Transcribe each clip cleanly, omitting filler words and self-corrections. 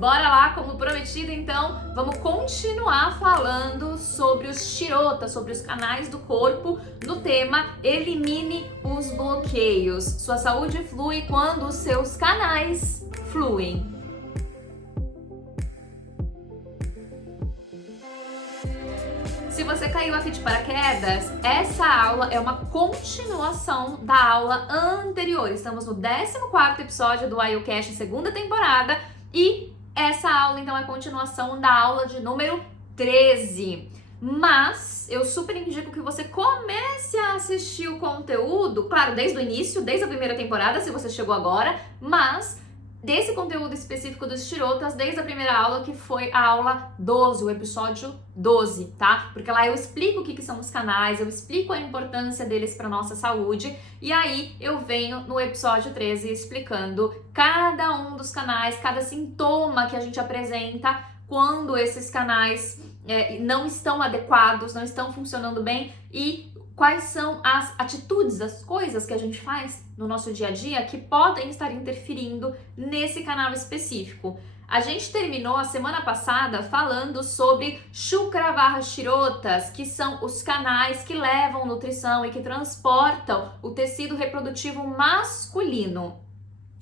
Bora lá, como prometido, então, vamos continuar falando sobre os shirotas, sobre os canais do corpo, no tema Elimine os bloqueios. Sua saúde flui quando os seus canais fluem. Se você caiu aqui de paraquedas, essa aula é uma continuação da aula anterior. Estamos no 14º episódio do IELCast, segunda temporada, e essa aula, então, é a continuação da aula de número 13. Mas eu super indico que você comece a assistir o conteúdo, claro, desde o início, desde a primeira temporada, se você chegou agora, mas desse conteúdo específico dos shirotas, desde a primeira aula, que foi a aula 12, o episódio 12, tá? Porque lá eu explico o que são os canais, eu explico a importância deles para nossa saúde, e aí eu venho no episódio 13 explicando cada um dos canais, cada sintoma que a gente apresenta quando esses canais não estão adequados, não estão funcionando bem, e quais são as atitudes, as coisas que a gente faz no nosso dia a dia que podem estar interferindo nesse canal específico. A gente terminou a semana passada falando sobre Shukravara Shirotas, que são os canais que levam nutrição e que transportam o tecido reprodutivo masculino.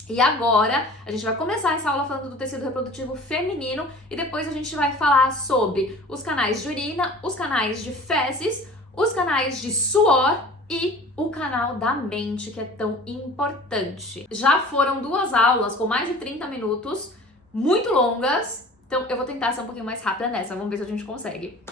E agora a gente vai começar essa aula falando do tecido reprodutivo feminino e depois a gente vai falar sobre os canais de urina, os canais de fezes, os canais de suor e o canal da mente, que é tão importante. Já foram 2 aulas com mais de 30 minutos, muito longas, então eu vou tentar ser um pouquinho mais rápida nessa, vamos ver se a gente consegue.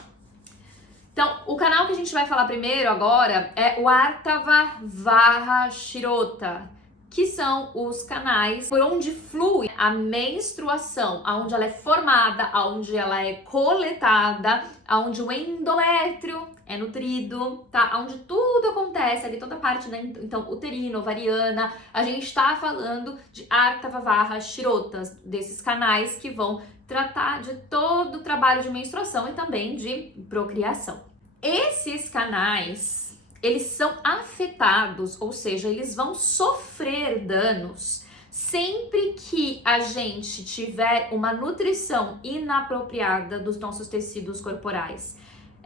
Então, o canal que a gente vai falar primeiro agora é o Artavavara Shirota, que são os canais por onde flui a menstruação, aonde ela é formada, aonde ela é coletada, aonde o endométrio é nutrido, tá? Aonde tudo acontece ali, toda a parte, né? Então, uterino, ovariana, a gente tá falando de Artavavara Shirotas, desses canais que vão tratar de todo o trabalho de menstruação e também de procriação. Esses canais, eles são afetados, ou seja, eles vão sofrer danos sempre que a gente tiver uma nutrição inapropriada dos nossos tecidos corporais.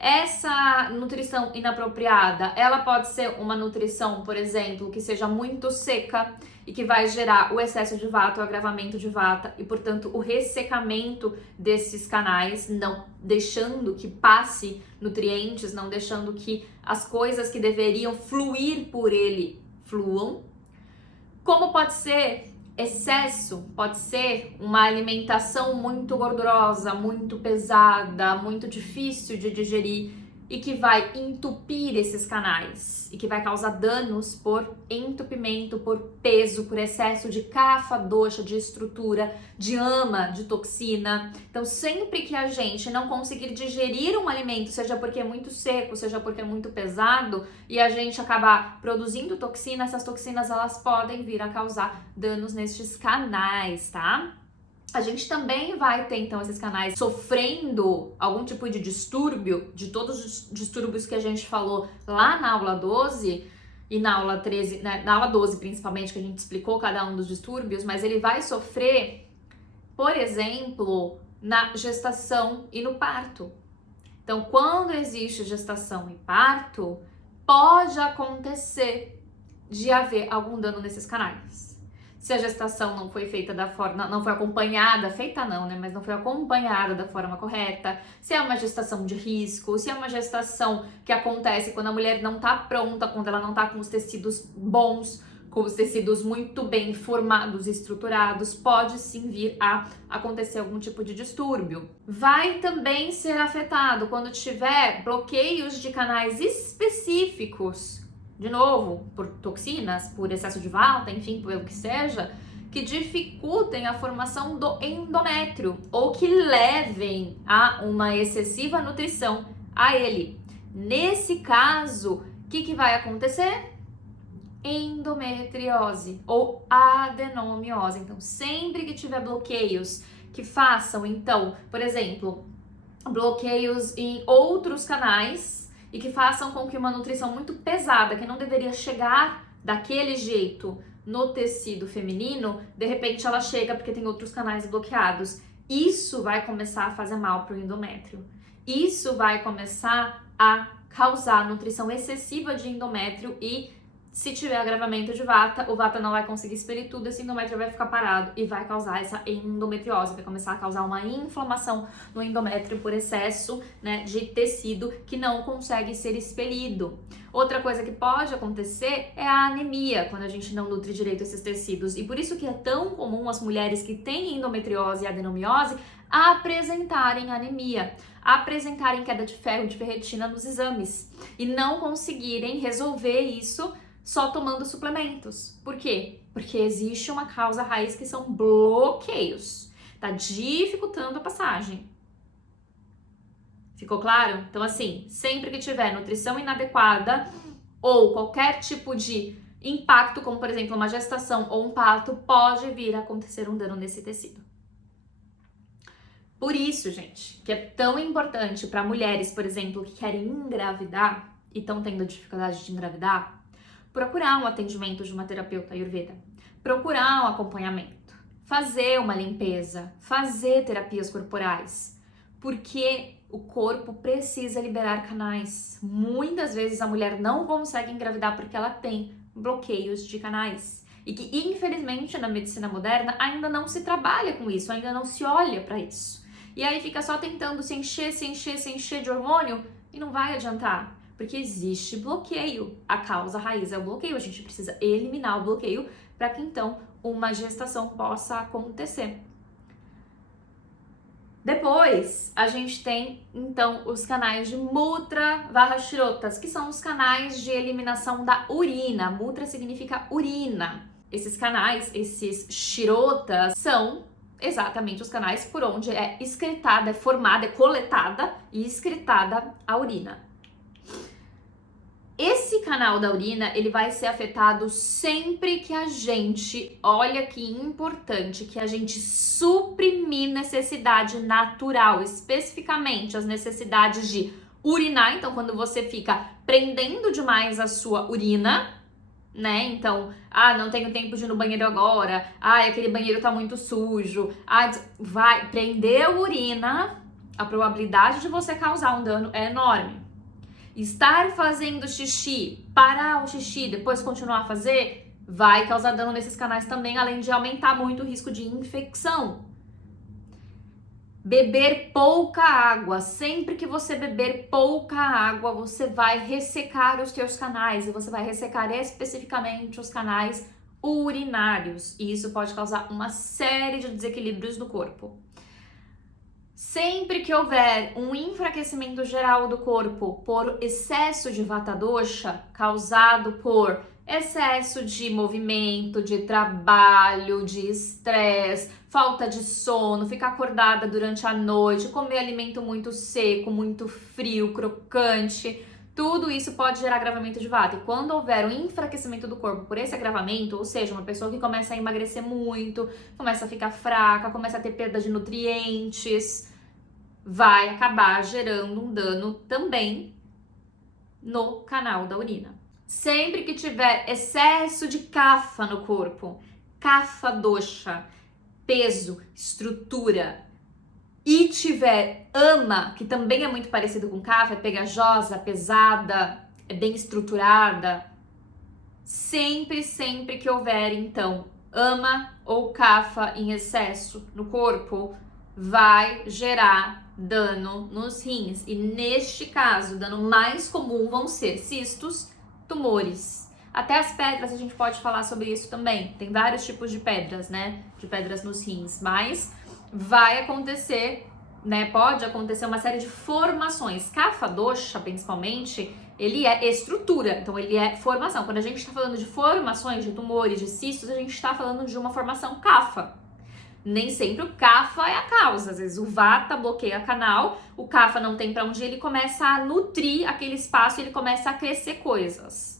Essa nutrição inapropriada, ela pode ser uma nutrição, por exemplo, que seja muito seca e que vai gerar o excesso de vata, o agravamento de vata e, portanto, o ressecamento desses canais, não deixando que passe nutrientes, não deixando que as coisas que deveriam fluir por ele fluam. Como pode ser excesso, pode ser uma alimentação muito gordurosa, muito pesada, muito difícil de digerir e que vai entupir esses canais e que vai causar danos por entupimento, por peso, por excesso de kapha, dosha, de estrutura, de ama, de toxina. Então, sempre que a gente não conseguir digerir um alimento, seja porque é muito seco, seja porque é muito pesado, e a gente acabar produzindo toxina, essas toxinas elas podem vir a causar danos nestes canais, tá? A gente também vai ter, então, esses canais sofrendo algum tipo de distúrbio, de todos os distúrbios que a gente falou lá na aula 12 e na aula 13, né, na aula 12 principalmente, que a gente explicou cada um dos distúrbios, mas ele vai sofrer, por exemplo, na gestação e no parto. Então, quando existe gestação e parto, pode acontecer de haver algum dano nesses canais. Se a gestação não foi feita da forma, não foi acompanhada, feita não, né? Mas não foi acompanhada da forma correta, se é uma gestação de risco, se é uma gestação que acontece quando a mulher não tá pronta, quando ela não tá com os tecidos bons, com os tecidos muito bem formados e estruturados, pode sim vir a acontecer algum tipo de distúrbio. Vai também ser afetado quando tiver bloqueios de canais específicos, de novo, por toxinas, por excesso de vata, enfim, pelo que seja, que dificultem a formação do endométrio ou que levem a uma excessiva nutrição a ele. Nesse caso, o que vai acontecer? Endometriose ou adenomiose. Então, sempre que tiver bloqueios que façam, então, por exemplo, bloqueios em outros canais e que façam com que uma nutrição muito pesada, que não deveria chegar daquele jeito no tecido feminino, de repente ela chega porque tem outros canais bloqueados. isso vai começar a fazer mal para o endométrio. Isso vai começar a causar nutrição excessiva de endométrio e se tiver agravamento de vata, o vata não vai conseguir expelir tudo, esse endométrio vai ficar parado e vai causar essa endometriose, vai começar a causar uma inflamação no endométrio por excesso, né, de tecido que não consegue ser expelido. Outra coisa que pode acontecer é a anemia, quando a gente não nutre direito esses tecidos. E por isso que é tão comum as mulheres que têm endometriose e adenomiose apresentarem anemia, apresentarem queda de ferro, de ferritina nos exames e não conseguirem resolver isso só tomando suplementos. Por quê? Porque existe uma causa raiz que são bloqueios. Tá dificultando a passagem. Ficou claro? Então, assim, sempre que tiver nutrição inadequada ou qualquer tipo de impacto, como por exemplo uma gestação ou um parto, pode vir a acontecer um dano nesse tecido. Por isso, gente, que é tão importante para mulheres, por exemplo, que querem engravidar e estão tendo dificuldade de engravidar, procurar um atendimento de uma terapeuta Ayurveda, procurar um acompanhamento, fazer uma limpeza, fazer terapias corporais, porque o corpo precisa liberar canais. Muitas vezes a mulher não consegue engravidar porque ela tem bloqueios de canais e que, infelizmente, na medicina moderna ainda não se trabalha com isso, ainda não se olha para isso. E aí fica só tentando se encher de hormônio e não vai adiantar. Porque existe bloqueio. A causa raiz é o bloqueio. A gente precisa eliminar o bloqueio para que então uma gestação possa acontecer. Depois, a gente tem então os canais de Mutra Varashrotas, que são os canais de eliminação da urina. Mutra significa urina. Esses canais, esses shrotas, são exatamente os canais por onde é excretada, é formada, é coletada e excretada a urina. Esse canal da urina, ele vai ser afetado sempre que a gente, olha que importante, que a gente suprimir necessidade natural, especificamente as necessidades de urinar. Então, quando você fica prendendo demais a sua urina, né? Então, não tenho tempo de ir no banheiro agora, aquele banheiro tá muito sujo, vai prender a urina, a probabilidade de você causar um dano é enorme. Estar fazendo xixi, parar o xixi, depois continuar a fazer, vai causar dano nesses canais também, além de aumentar muito o risco de infecção. Beber pouca água. Sempre que você beber pouca água, você vai ressecar os teus canais e você vai ressecar especificamente os canais urinários. E isso pode causar uma série de desequilíbrios no corpo. Sempre que houver um enfraquecimento geral do corpo por excesso de vata dosha, causado por excesso de movimento, de trabalho, de estresse, falta de sono, ficar acordada durante a noite, comer alimento muito seco, muito frio, crocante, tudo isso pode gerar agravamento de vata. E quando houver um enfraquecimento do corpo por esse agravamento, ou seja, uma pessoa que começa a emagrecer muito, começa a ficar fraca, começa a ter perda de nutrientes, vai acabar gerando um dano também no canal da urina. Sempre que tiver excesso de kapha no corpo, kapha dosha, peso, estrutura, e tiver ama, que também é muito parecido com kapha, é pegajosa, pesada, é bem estruturada, sempre que houver então ama ou kapha em excesso no corpo, vai gerar dano nos rins. E neste caso, o dano mais comum vão ser cistos, tumores. Até as pedras, a gente pode falar sobre isso também. Tem vários tipos de pedras, né? De pedras nos rins. Mas vai acontecer, né? Pode acontecer uma série de formações. Kapha dosha, principalmente, ele é estrutura. Então, ele é formação. Quando a gente está falando de formações, de tumores, de cistos, a gente está falando de uma formação kapha. Nem sempre o kapha é a causa. Às vezes o vata bloqueia canal, o kapha não tem para onde ir, ele começa a nutrir aquele espaço e ele começa a crescer coisas.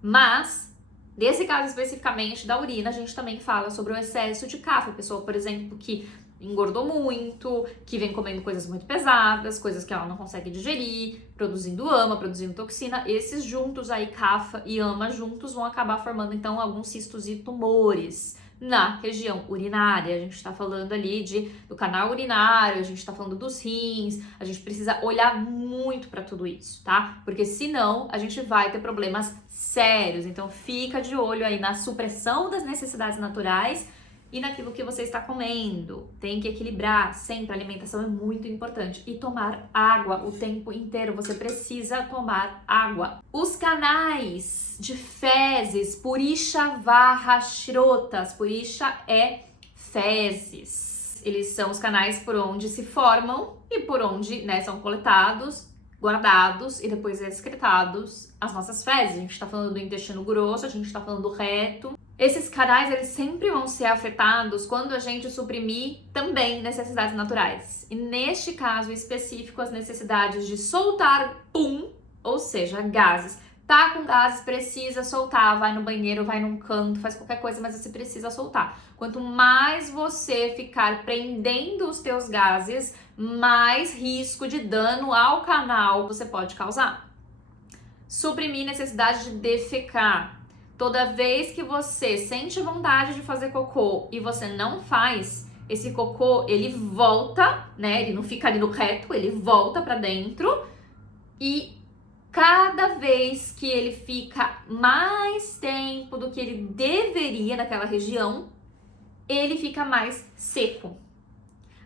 Mas, nesse caso especificamente da urina, a gente também fala sobre o excesso de kapha. A pessoa, por exemplo, que engordou muito, que vem comendo coisas muito pesadas, coisas que ela não consegue digerir, produzindo ama, produzindo toxina, esses juntos aí, kapha e ama juntos, vão acabar formando então alguns cistos e tumores. na região urinária. A gente está falando ali do canal urinário, a gente está falando dos rins, a gente precisa olhar muito para tudo isso, tá? Porque senão a gente vai ter problemas sérios. Então fica de olho aí na supressão das necessidades naturais e naquilo que você está comendo. Tem que equilibrar sempre, a alimentação é muito importante. E tomar água o tempo inteiro, você precisa tomar água. Os canais de fezes, Purisha Varashrotas, Purisha é fezes. Eles são os canais por onde se formam e por onde, né, são coletados, guardados e depois excretados as nossas fezes. A gente está falando do intestino grosso, a gente está falando do reto. Esses canais, eles sempre vão ser afetados quando a gente suprimir também necessidades naturais. E neste caso específico, as necessidades de soltar pum, ou seja, gases. Tá com gases, precisa soltar, vai no banheiro, vai num canto, faz qualquer coisa, mas você precisa soltar. Quanto mais você ficar prendendo os teus gases, mais risco de dano ao canal você pode causar. Suprimir necessidade de defecar. Toda vez que você sente vontade de fazer cocô e você não faz, esse cocô, ele volta, né? Ele não fica ali no reto, ele volta pra dentro e cada vez que ele fica mais tempo do que ele deveria naquela região, ele fica mais seco.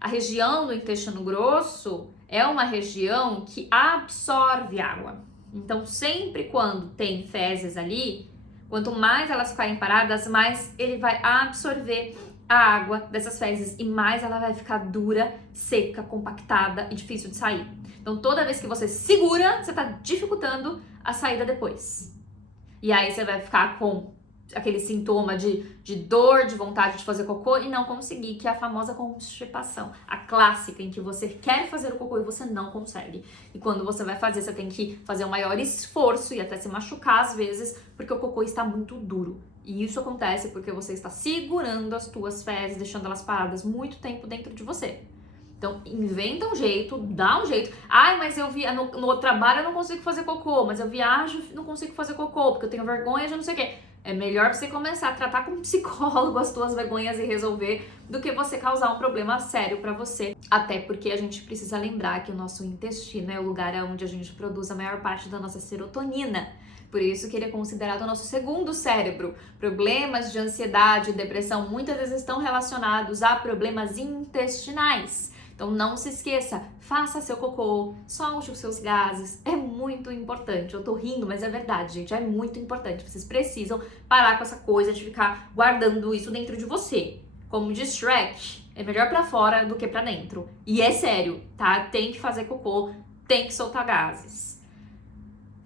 A região do intestino grosso é uma região que absorve água. Então, sempre quando tem fezes ali, quanto mais elas ficarem paradas, mais ele vai absorver a água dessas fezes e mais ela vai ficar dura, seca, compactada e difícil de sair. Então, toda vez que você segura, você está dificultando a saída depois. E aí você vai ficar com aquele sintoma de dor, de vontade de fazer cocô e não conseguir, que é a famosa constipação, a clássica em que você quer fazer o cocô e você não consegue. E quando você vai fazer, você tem que fazer um maior esforço e até se machucar às vezes, porque o cocô está muito duro. E isso acontece porque você está segurando as tuas fezes, deixando elas paradas muito tempo dentro de você. Então, inventa um jeito, dá um jeito. Ai, mas eu no trabalho eu não consigo fazer cocô, mas eu viajo e não consigo fazer cocô, porque eu tenho vergonha de não sei o quê. É melhor você começar a tratar com um psicólogo as tuas vergonhas e resolver do que você causar um problema sério pra você. Até porque a gente precisa lembrar que o nosso intestino é o lugar onde a gente produz a maior parte da nossa serotonina. Por isso que ele é considerado o nosso segundo cérebro. Problemas de ansiedade e depressão muitas vezes estão relacionados a problemas intestinais. Então não se esqueça, faça seu cocô, solte os seus gases, é muito importante. Eu tô rindo, mas é verdade, gente, é muito importante. Vocês precisam parar com essa coisa de ficar guardando isso dentro de você. Como diz Shrek, é melhor pra fora do que pra dentro. E é sério, tá? Tem que fazer cocô, tem que soltar gases.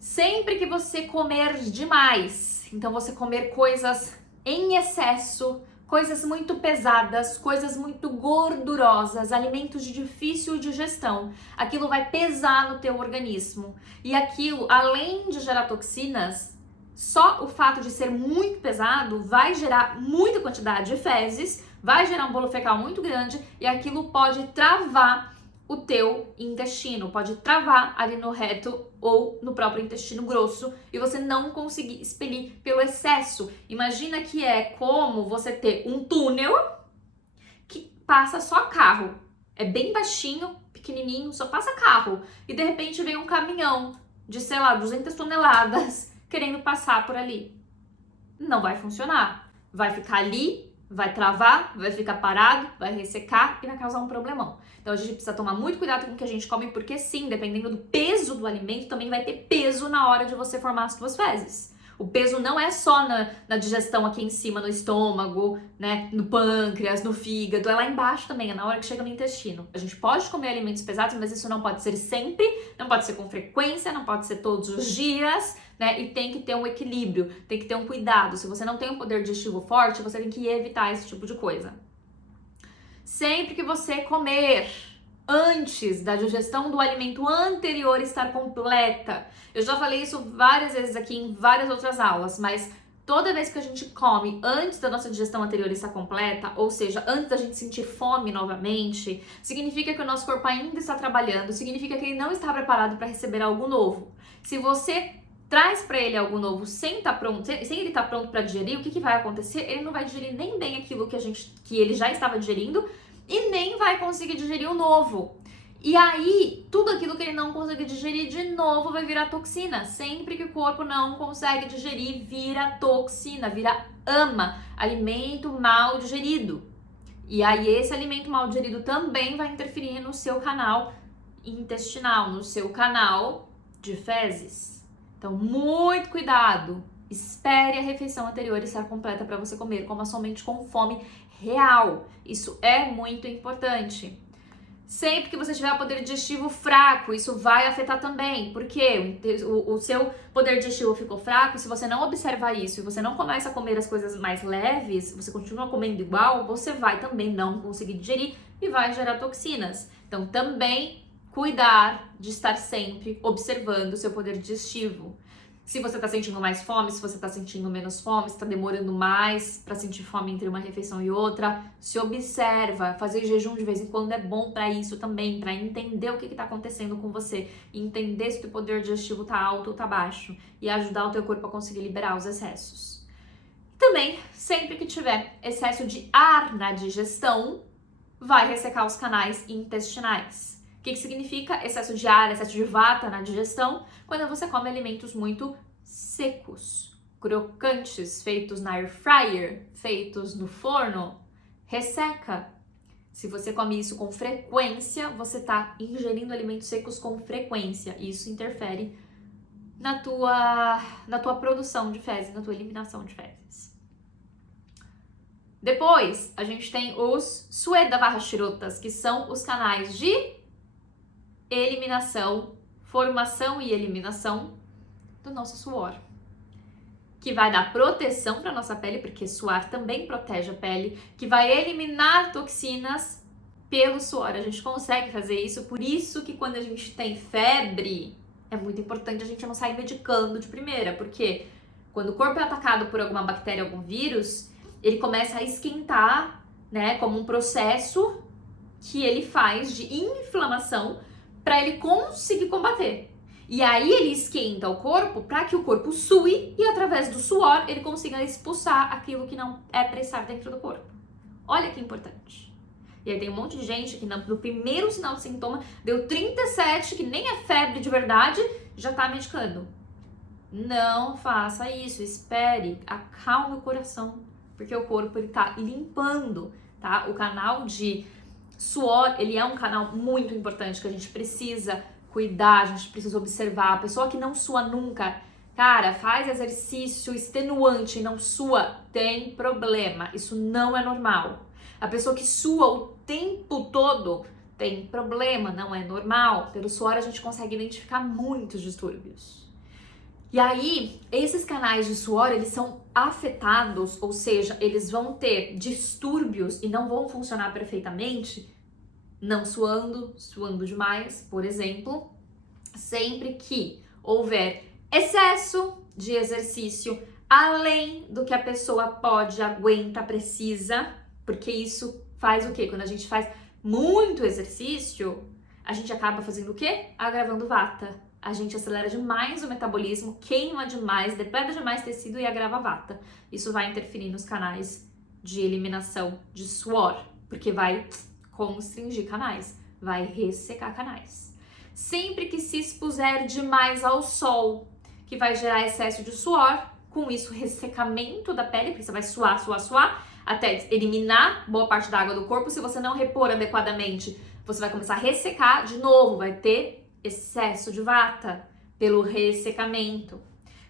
Sempre que você comer demais, então você comer coisas em excesso, coisas muito pesadas, coisas muito gordurosas, alimentos de difícil digestão, aquilo vai pesar no teu organismo. E aquilo, além de gerar toxinas, só o fato de ser muito pesado vai gerar muita quantidade de fezes, vai gerar um bolo fecal muito grande e aquilo pode travar o teu intestino, pode travar ali no reto ou no próprio intestino grosso e você não conseguir expelir pelo excesso. Imagina que é como você ter um túnel que passa só carro. É bem baixinho, pequenininho, só passa carro. E de repente vem um caminhão de, sei lá, 200 toneladas querendo passar por ali. Não vai funcionar. Vai ficar ali, vai travar, vai ficar parado, vai ressecar e vai causar um problemão. Então a gente precisa tomar muito cuidado com o que a gente come, porque sim, dependendo do peso do alimento, também vai ter peso na hora de você formar as suas fezes. O peso não é só na digestão aqui em cima, no estômago, né, no pâncreas, no fígado, é lá embaixo também, é na hora que chega no intestino. A gente pode comer alimentos pesados, mas isso não pode ser sempre, não pode ser com frequência, não pode ser todos os dias, né, e tem que ter um equilíbrio, tem que ter um cuidado. Se você não tem um poder digestivo forte, você tem que evitar esse tipo de coisa. Sempre que você comer antes da digestão do alimento anterior estar completa. Eu já falei isso várias vezes aqui em várias outras aulas, mas toda vez que a gente come antes da nossa digestão anterior estar completa, ou seja, antes da gente sentir fome novamente, significa que o nosso corpo ainda está trabalhando, significa que ele não está preparado para receber algo novo. Se você traz para ele algo novo sem estar pronto, sem ele estar pronto para digerir, o que vai acontecer? Ele não vai digerir nem bem aquilo que ele já estava digerindo e nem vai conseguir digerir o novo. E aí, tudo aquilo que ele não consegue digerir de novo vai virar toxina. Sempre que o corpo não consegue digerir, vira toxina, vira AMA, alimento mal digerido. E aí, esse alimento mal digerido também vai interferir no seu canal intestinal, no seu canal de fezes. Então, muito cuidado. Espere a refeição anterior estar completa para você comer. Coma somente com fome real. Isso é muito importante. Sempre que você tiver poder digestivo fraco, isso vai afetar também, porque o seu poder digestivo ficou fraco. Se você não observar isso e você não começa a comer as coisas mais leves, você continua comendo igual, você vai também não conseguir digerir e vai gerar toxinas. Então, também cuidar de estar sempre observando o seu poder digestivo. Se você tá sentindo mais fome, se você tá sentindo menos fome, se tá demorando mais para sentir fome entre uma refeição e outra, se observa. Fazer jejum de vez em quando é bom para isso também, para entender o que tá acontecendo com você, entender se o teu poder digestivo tá alto ou tá baixo e ajudar o teu corpo a conseguir liberar os excessos. Também, sempre que tiver excesso de ar na digestão, vai ressecar os canais intestinais. O que significa excesso de ar, excesso de vata na digestão? Quando você come alimentos muito secos, crocantes, feitos na air fryer, feitos no forno, resseca. Se você come isso com frequência, você está ingerindo alimentos secos com frequência. E isso interfere na tua produção de fezes, na tua eliminação de fezes. Depois, a gente tem os Suedavahashrotas, que são os canais de eliminação, formação e eliminação do nosso suor, que vai dar proteção para nossa pele, porque suar também protege a pele, que vai eliminar toxinas pelo suor. A gente consegue fazer isso, por isso que quando a gente tem febre, é muito importante a gente não sair medicando de primeira, porque quando o corpo é atacado por alguma bactéria, algum vírus, ele começa a esquentar, né, como um processo que ele faz de inflamação para ele conseguir combater. E aí ele esquenta o corpo para que o corpo sue e através do suor ele consiga expulsar aquilo que não é para estar dentro do corpo. Olha que importante. E aí tem um monte de gente que no primeiro sinal de sintoma deu 37, que nem é febre de verdade, já tá medicando. Não faça isso, espere, acalme o coração, porque o corpo ele tá limpando, tá? O canal de suor, ele é um canal muito importante que a gente precisa cuidar, a gente precisa observar. A pessoa que não sua nunca, cara, faz exercício extenuante e não sua, tem problema. Isso não é normal. A pessoa que sua o tempo todo tem problema, não é normal. Pelo suor a gente consegue identificar muitos distúrbios. E aí, esses canais de suor, eles são afetados, ou seja, eles vão ter distúrbios e não vão funcionar perfeitamente, não suando, suando demais, por exemplo, sempre que houver excesso de exercício, além do que a pessoa pode, aguenta, precisa, porque isso faz o quê? Quando a gente faz muito exercício, a gente acaba fazendo o quê? Agravando vata. A gente acelera demais o metabolismo, queima demais, depleta demais tecido e agrava vata. Isso vai interferir nos canais de eliminação de suor, porque vai constringir canais, vai ressecar canais. Sempre que se expuser demais ao sol, que vai gerar excesso de suor, com isso ressecamento da pele, porque você vai suar, até eliminar boa parte da água do corpo. Se você não repor adequadamente, você vai começar a ressecar de novo, vai ter excesso de vata pelo ressecamento,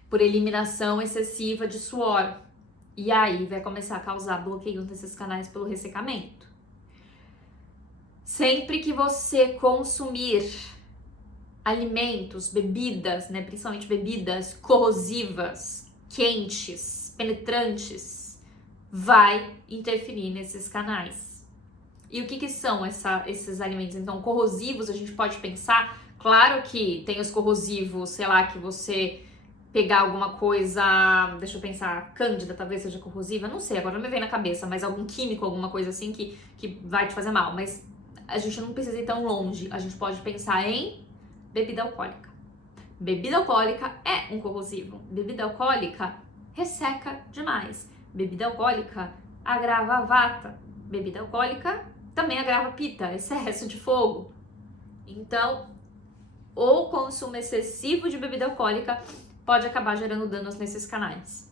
por eliminação excessiva de suor. E aí vai começar a causar bloqueio nesses canais pelo ressecamento. Sempre que você consumir alimentos, bebidas, né, principalmente bebidas corrosivas, quentes, penetrantes, vai interferir nesses canais. E o que são esses alimentos? Então, corrosivos, a gente pode pensar, claro que tem os corrosivos, sei lá, que você pegar alguma coisa, deixa eu pensar, cândida talvez seja corrosiva, não sei, agora não me vem na cabeça, mas algum químico, alguma coisa assim que vai te fazer mal, mas a gente não precisa ir tão longe, a gente pode pensar em bebida alcoólica. Bebida alcoólica é um corrosivo. Bebida alcoólica resseca demais. Bebida alcoólica agrava a vata. Bebida alcoólica também agrava pita, excesso de fogo. Então, o consumo excessivo de bebida alcoólica pode acabar gerando danos nesses canais.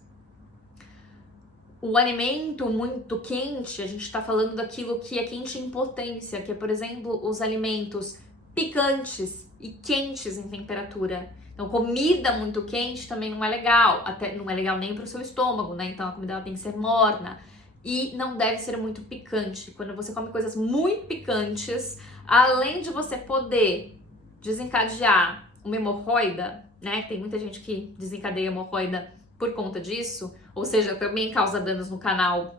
O alimento muito quente, a gente está falando daquilo que é quente em potência, que é, por exemplo, os alimentos picantes e quentes em temperatura. Então, comida muito quente também não é legal, até não é legal nem para o seu estômago, né? Então, a comida ela tem que ser morna e não deve ser muito picante. Quando você come coisas muito picantes, além de você poder desencadear uma hemorroida, né? Tem muita gente que desencadeia hemorroida por conta disso, ou seja, também causa danos no canal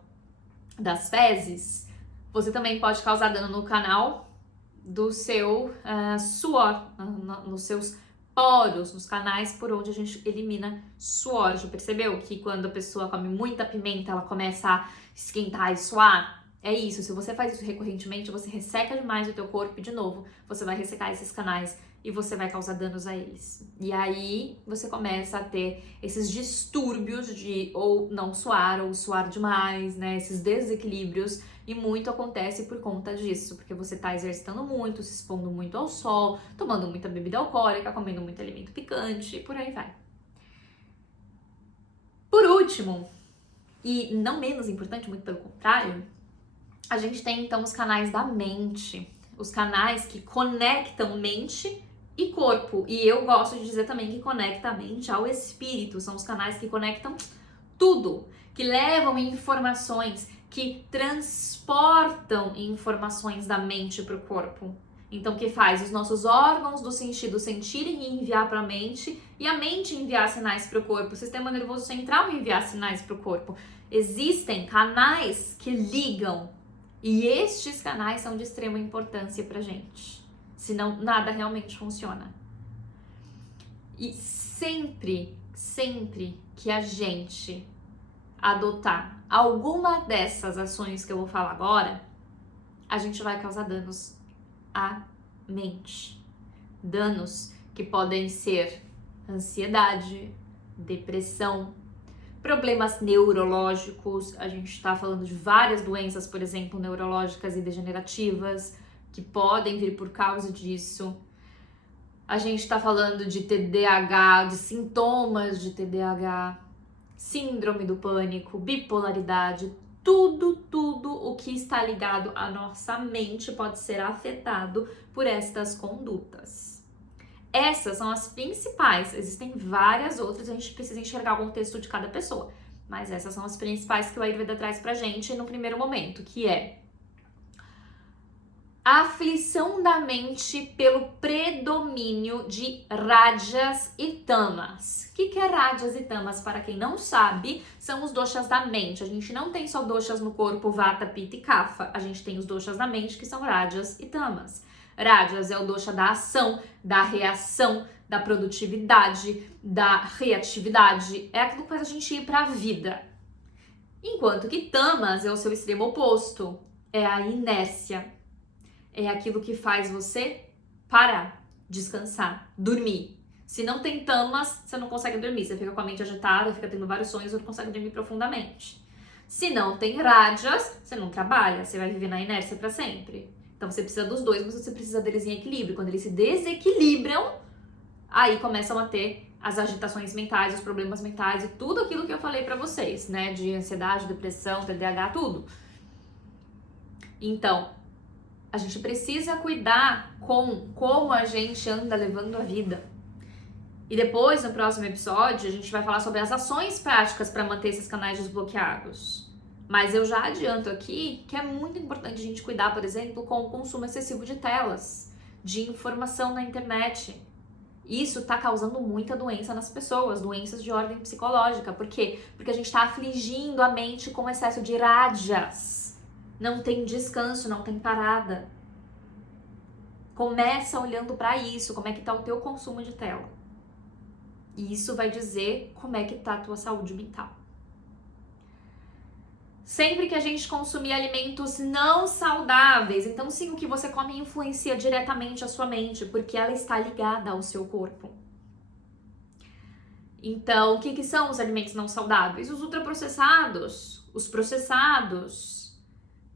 das fezes. Você também pode causar dano no canal do seu suor, nos seus poros, nos canais por onde a gente elimina suor. Já percebeu que quando a pessoa come muita pimenta, ela começa a esquentar e suar? É isso, se você faz isso recorrentemente, você resseca demais o teu corpo e, de novo, você vai ressecar esses canais e você vai causar danos a eles. E aí você começa a ter esses distúrbios de ou não suar ou suar demais, né? Esses desequilíbrios, e muito acontece por conta disso, porque você tá exercitando muito, se expondo muito ao sol, tomando muita bebida alcoólica, comendo muito alimento picante e por aí vai. Por último, e não menos importante, muito pelo contrário, a gente tem então os canais da mente, os canais que conectam mente e corpo, e eu gosto de dizer também que conecta a mente ao espírito, são os canais que conectam tudo, que levam informações, que transportam informações da mente para o corpo. Então, que faz os nossos órgãos do sentido sentirem e enviar para a mente, e a mente enviar sinais para o corpo, o sistema nervoso central enviar sinais para o corpo. Existem canais que ligam, e estes canais são de extrema importância para a gente. Senão, nada realmente funciona. E sempre que a gente adotar alguma dessas ações que eu vou falar agora, a gente vai causar danos à mente. Danos que podem ser ansiedade, depressão, problemas neurológicos. A gente está falando de várias doenças, por exemplo, neurológicas e degenerativas, que podem vir por causa disso. A gente está falando de TDAH, de sintomas de TDAH, síndrome do pânico, bipolaridade, tudo o que está ligado à nossa mente pode ser afetado por estas condutas. Essas são as principais, existem várias outras, a gente precisa enxergar o contexto de cada pessoa, mas essas são as principais que o Ayurveda traz pra gente no primeiro momento, que é a aflição da mente pelo predomínio de rajas e tamas. O que é rajas e tamas? Para quem não sabe, são os doshas da mente. A gente não tem só doshas no corpo, vata, pitta e kapha. A gente tem os doshas da mente, que são rajas e tamas. Rajas é o dosha da ação, da reação, da produtividade, da reatividade. É aquilo que faz a gente ir para a vida. Enquanto que tamas é o seu extremo oposto. É a inércia. É aquilo que faz você parar, descansar, dormir. Se não tem tamas, você não consegue dormir. Você fica com a mente agitada, fica tendo vários sonhos, não consegue dormir profundamente. Se não tem rajas, você não trabalha, você vai viver na inércia para sempre. Então você precisa dos dois, mas você precisa deles em equilíbrio. Quando eles se desequilibram, aí começam a ter as agitações mentais, os problemas mentais e tudo aquilo que eu falei para vocês, né? De ansiedade, depressão, TDAH, tudo. Então, a gente precisa cuidar com como a gente anda levando a vida. E depois, no próximo episódio, a gente vai falar sobre as ações práticas para manter esses canais desbloqueados. Mas eu já adianto aqui que é muito importante a gente cuidar, por exemplo, com o consumo excessivo de telas, de informação na internet. Isso está causando muita doença nas pessoas, doenças de ordem psicológica. Por quê? Porque a gente está afligindo a mente com excesso de rajas. Não tem descanso, não tem parada. Começa olhando para isso, como é que tá o teu consumo de tela. E isso vai dizer como é que tá a tua saúde mental. Sempre que a gente consumir alimentos não saudáveis, então sim, o que você come influencia diretamente a sua mente, porque ela está ligada ao seu corpo. Então, o que são os alimentos não saudáveis? Os ultraprocessados, os processados,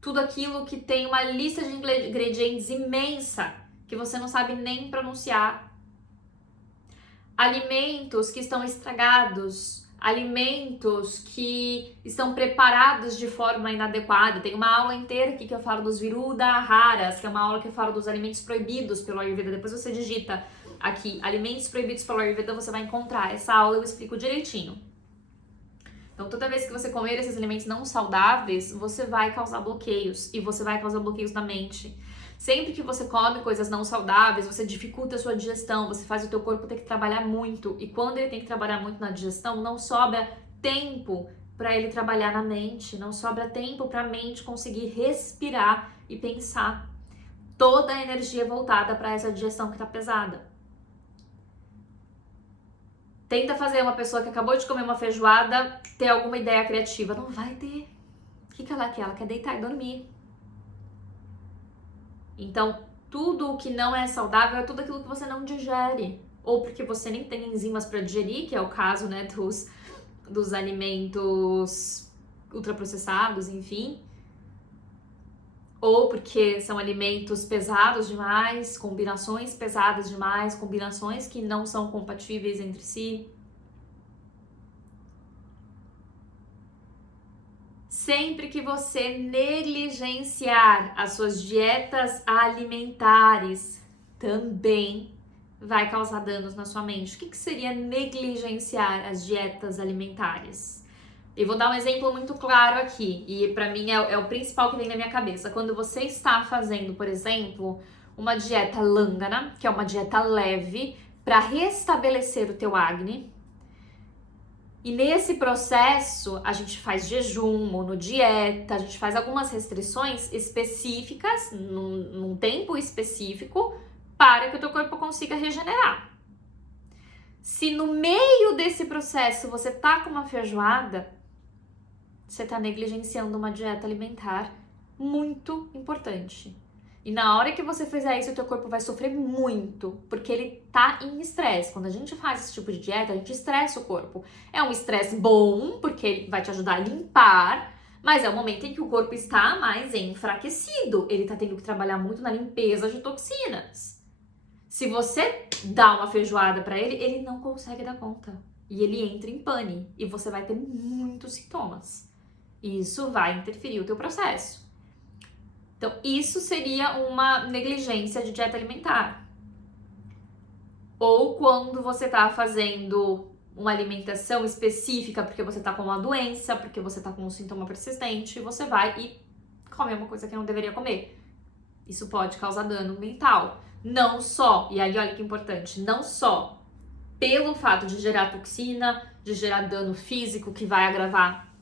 tudo aquilo que tem uma lista de ingredientes imensa que você não sabe nem pronunciar. Alimentos que estão estragados, alimentos que estão preparados de forma inadequada. Tem uma aula inteira aqui que eu falo dos Viruddha Aharas, que é uma aula que eu falo dos alimentos proibidos pelo Ayurveda. Depois você digita aqui, alimentos proibidos pelo Ayurveda, você vai encontrar. Essa aula eu explico direitinho. Então, toda vez que você comer esses alimentos não saudáveis, você vai causar bloqueios. E você vai causar bloqueios na mente. Sempre que você come coisas não saudáveis, você dificulta a sua digestão, você faz o teu corpo ter que trabalhar muito. E quando ele tem que trabalhar muito na digestão, não sobra tempo para ele trabalhar na mente, não sobra tempo para a mente conseguir respirar e pensar. Toda a energia voltada para essa digestão que tá pesada. Tenta fazer uma pessoa que acabou de comer uma feijoada ter alguma ideia criativa. Não vai ter. O que ela quer? Ela quer deitar e dormir. Então, tudo o que não é saudável é tudo aquilo que você não digere. Ou porque você nem tem enzimas para digerir, que é o caso, né, dos alimentos ultraprocessados, enfim. Ou porque são alimentos pesados demais, combinações pesadas demais, combinações que não são compatíveis entre si. Sempre que você negligenciar as suas dietas alimentares, também vai causar danos na sua mente. O que seria negligenciar as dietas alimentares? Eu vou dar um exemplo muito claro aqui, e pra mim é o principal que vem na minha cabeça. Quando você está fazendo, por exemplo, uma dieta Langana, que é uma dieta leve, para restabelecer o teu Agni. E nesse processo, a gente faz jejum, monodieta, a gente faz algumas restrições específicas, num tempo específico, para que o teu corpo consiga regenerar. Se no meio desse processo você tá com uma feijoada, você tá negligenciando uma dieta alimentar muito importante. E na hora que você fizer isso, o teu corpo vai sofrer muito, porque ele tá em estresse. Quando a gente faz esse tipo de dieta, a gente estressa o corpo. É um estresse bom, porque ele vai te ajudar a limpar, mas é o momento em que o corpo está mais enfraquecido. Ele tá tendo que trabalhar muito na limpeza de toxinas. Se você dá uma feijoada pra ele, ele não consegue dar conta. E ele entra em pane. E você vai ter muitos sintomas. E isso vai interferir no teu processo. Então, isso seria uma negligência de dieta alimentar. Ou quando você está fazendo uma alimentação específica porque você está com uma doença, porque você está com um sintoma persistente, você vai e come uma coisa que não deveria comer. Isso pode causar dano mental. Não só, e aí olha que importante, não só pelo fato de gerar toxina, de gerar dano físico que vai agravar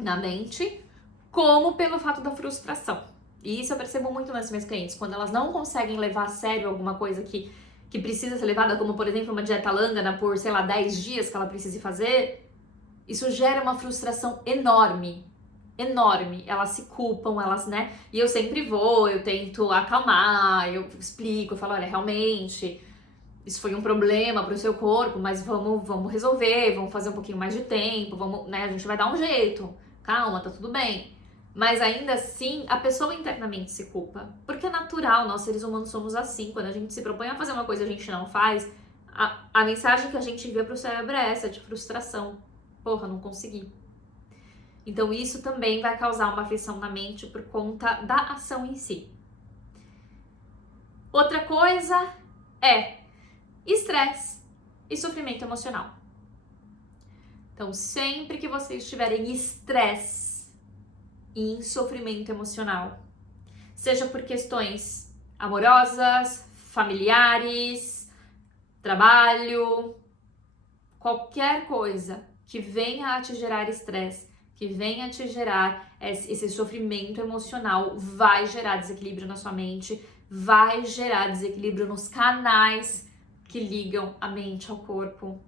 na mente, como pelo fato da frustração. E isso eu percebo muito nas minhas clientes, quando elas não conseguem levar a sério alguma coisa que precisa ser levada, como por exemplo uma dieta Langana por, 10 dias que ela precise fazer, isso gera uma frustração enorme, enorme. Elas se culpam, e eu sempre eu tento acalmar, eu explico, eu falo, olha, realmente, isso foi um problema pro seu corpo, mas vamos resolver, vamos fazer um pouquinho mais de tempo, a gente vai dar um jeito, calma, tá tudo bem. Mas ainda assim, a pessoa internamente se culpa. Porque é natural, nós seres humanos somos assim. Quando a gente se propõe a fazer uma coisa e a gente não faz, a mensagem que a gente envia pro cérebro é essa, de frustração. Porra, não consegui. Então isso também vai causar uma aflição na mente por conta da ação em si. Outra coisa é estresse e sofrimento emocional. Então sempre que vocês tiverem estresse e em sofrimento emocional, seja por questões amorosas, familiares, trabalho, qualquer coisa que venha a te gerar estresse, que venha a te gerar esse sofrimento emocional, vai gerar desequilíbrio na sua mente, vai gerar desequilíbrio nos canais que ligam a mente ao corpo,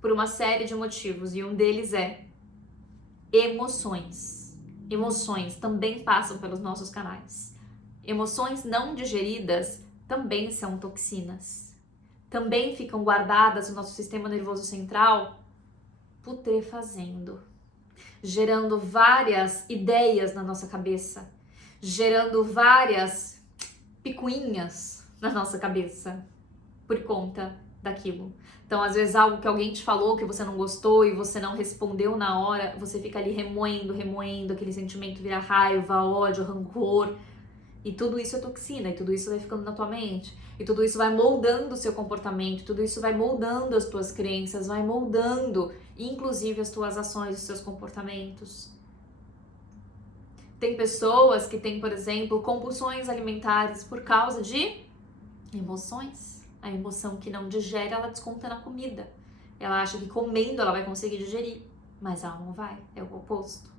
por uma série de motivos, e um deles é emoções. Emoções também passam pelos nossos canais. Emoções não digeridas também são toxinas. também ficam guardadas no nosso sistema nervoso central, putrefazendo, gerando várias ideias na nossa cabeça, gerando várias picuinhas na nossa cabeça por conta daquilo. Então, às vezes, algo que alguém te falou que você não gostou e você não respondeu na hora, você fica ali remoendo, aquele sentimento vira raiva, ódio, rancor. E tudo isso é toxina, e tudo isso vai ficando na tua mente. E tudo isso vai moldando o seu comportamento, tudo isso vai moldando as tuas crenças, vai moldando, inclusive, as tuas ações, os seus comportamentos. Tem pessoas que têm, por exemplo, compulsões alimentares por causa de emoções. A emoção que não digere, ela desconta na comida. Ela acha que comendo ela vai conseguir digerir, mas ela não vai, é o oposto.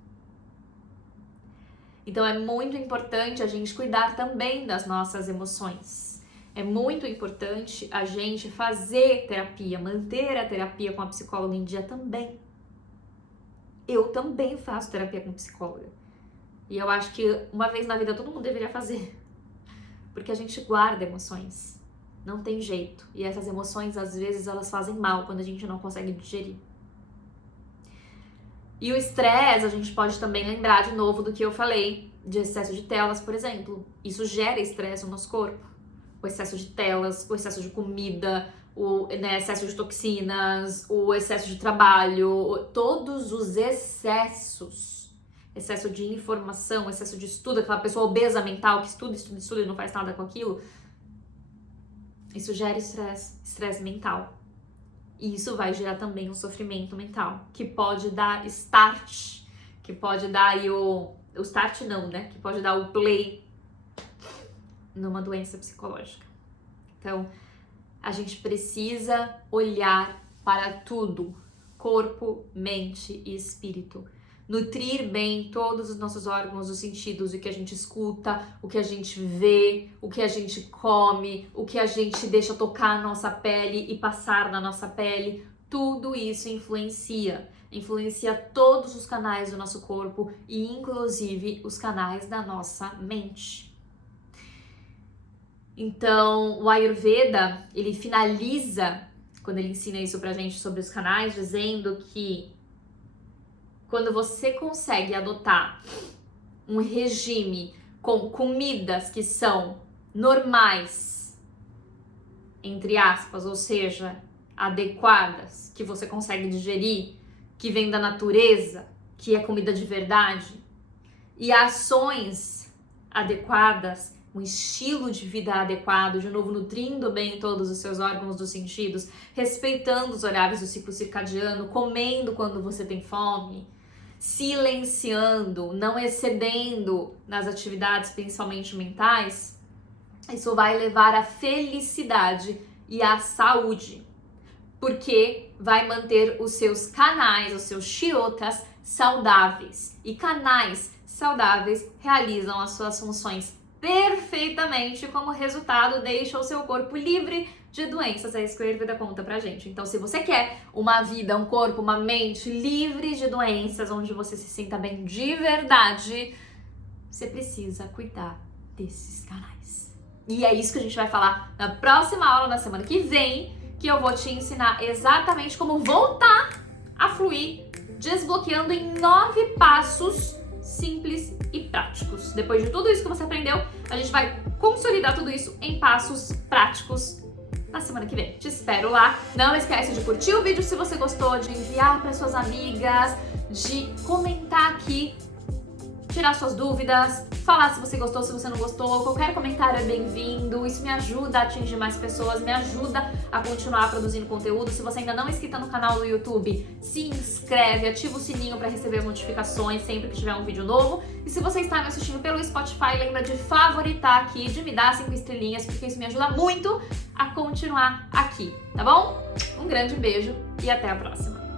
Então é muito importante a gente cuidar também das nossas emoções. É muito importante a gente fazer terapia, manter a terapia com a psicóloga em dia também. Eu também faço terapia com psicóloga. E eu acho que uma vez na vida todo mundo deveria fazer. Porque a gente guarda emoções. Não tem jeito. E essas emoções, às vezes, elas fazem mal quando a gente não consegue digerir. E o estresse, a gente pode também lembrar de novo do que eu falei, de excesso de telas, por exemplo. Isso gera estresse no nosso corpo. O excesso de telas, o excesso de comida, o excesso de toxinas, o excesso de trabalho, todos os excessos. Excesso de informação, excesso de estudo, aquela pessoa obesa mental que estuda e não faz nada com aquilo. Isso gera estresse mental. E isso vai gerar também um sofrimento mental, que pode dar start, que pode dar aí o start não, né? Que pode dar o play numa doença psicológica. Então, a gente precisa olhar para tudo, corpo, mente e espírito. Nutrir bem todos os nossos órgãos, os sentidos, o que a gente escuta, o que a gente vê, o que a gente come, o que a gente deixa tocar na nossa pele e passar na nossa pele. Tudo isso influencia todos os canais do nosso corpo e inclusive os canais da nossa mente. Então, o Ayurveda, ele finaliza, quando ele ensina isso pra gente sobre os canais, dizendo que quando você consegue adotar um regime com comidas que são normais, entre aspas, ou seja, adequadas, que você consegue digerir, que vem da natureza, que é comida de verdade, e ações adequadas, um estilo de vida adequado, de novo, nutrindo bem todos os seus órgãos dos sentidos, respeitando os horários do ciclo circadiano, comendo quando você tem fome, silenciando, não excedendo nas atividades, principalmente mentais, isso vai levar à felicidade e à saúde, porque vai manter os seus canais, os seus shirotas saudáveis. E canais saudáveis realizam as suas funções perfeitamente, como resultado deixa o seu corpo livre de doenças. É isso que o Ayurveda conta pra gente. Então, se você quer uma vida, um corpo, uma mente livre de doenças, onde você se sinta bem de verdade, você precisa cuidar desses canais. E é isso que a gente vai falar na próxima aula, na semana que vem, que eu vou te ensinar exatamente como voltar a fluir, desbloqueando em 9 passos simples e práticos. Depois de tudo isso que você aprendeu, a gente vai consolidar tudo isso em passos práticos na semana que vem. Te espero lá. Não esquece de curtir o vídeo se você gostou, de enviar para suas amigas, de comentar aqui, tirar suas dúvidas, falar se você gostou, se você não gostou. Qualquer comentário é bem-vindo. Isso me ajuda a atingir mais pessoas, me ajuda a continuar produzindo conteúdo. Se você ainda não é inscrita no canal do YouTube, se inscreve, ativa o sininho para receber as notificações sempre que tiver um vídeo novo. E se você está me assistindo pelo Spotify, lembra de favoritar aqui, de me dar 5 estrelinhas, porque isso me ajuda muito a continuar aqui, tá bom? Um grande beijo e até a próxima!